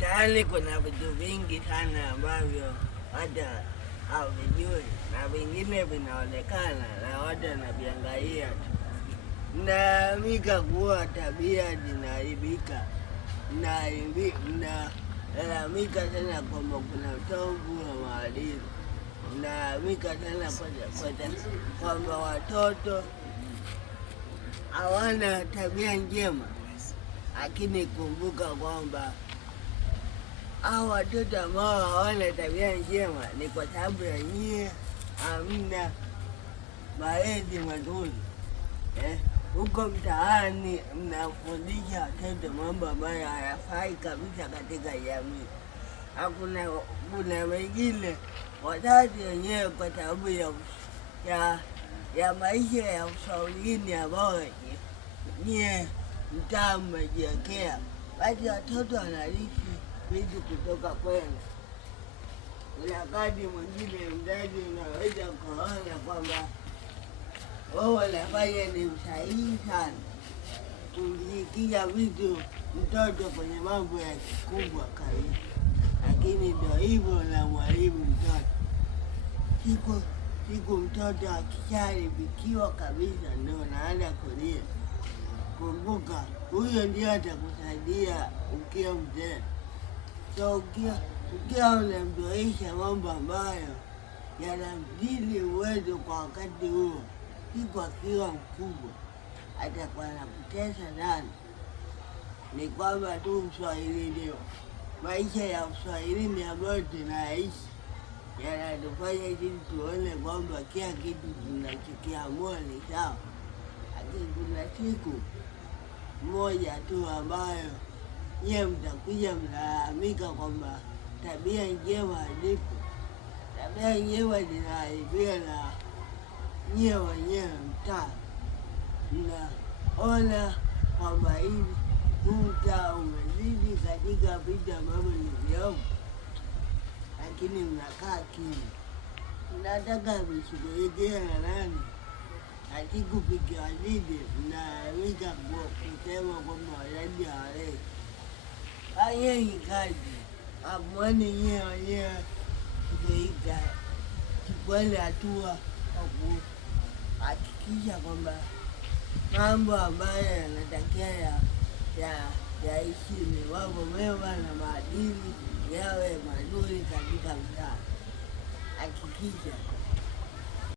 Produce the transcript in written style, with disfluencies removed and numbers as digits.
Tayari kuna vitu vingi sana ambavyo hata havijui na vingine vinaonekana na watu wanaviangalia tu. Mnaamika kuwa tabia zinaharibika, mnalalamika sana kwamba kuna utovu wa maadili, mnalalamika sana kwamba watoto hawana tabia njema, lakini kumbuka kwamba hao watoto ambao hawana tabia njema ni kwa sababu ya nyie hamna malezi mazuri. Huko mtaani mnafundisha watoto mambo ambayo hayafai kabisa katika jamii. Kuna wengine wazazi wenyewe kwa sababu ya maisha ya ushauri ambao nyie mtaa mmejiwekea, basi watoto wanarithi vitu kutoka kwenu. Wakati mwingine mzazi unaweza kuona kwamba wewe unafanya ni usahihi sana kumshirikisha vitu mtoto kwenye mambo ya kikubwa kabisa, lakini ndio hivyo unamharibu mtoto. Siku mtoto akishaharibikiwa kabisa ndio unaanza kulia. Kumbuka huyo ndio atakusaidia ukiwa mzee. So ukiwa unamzoesha mambo ambayo yanamzidi uwezo kwa wakati huo, siku akiwa mkubwa atakuwa anakutesa sana. Ni kwamba tu Mswahili, maisha ya Uswahilini ambayo tunaishi yanatufanya sisi tuone kwamba kila kitu tunachokiamua ni sawa, lakini kuna siku moja tu ambayo nyie mtakuja mnalalamika kwamba tabia njema haipo. Tabia njema zinaharibiwa na nyie wenyewe mtaa. Mnaona kwamba hivi mtaa umezidi katika vitu ambavyo ni viovu, lakini mnakaa kimya. Mnataka mshughulikie na nani? Akikupikia wazidi mnaweza kusema kwamba wazazi hawalezi. Fanyeni kazi, amwani nyewe wenyewe kuzeika, chukueni hatua kwa kuhakikisha kwamba mambo ambayo yanatakiwa yaishi ni mambo mema na maadili yawe mazuri katika mtaa. Hakikisha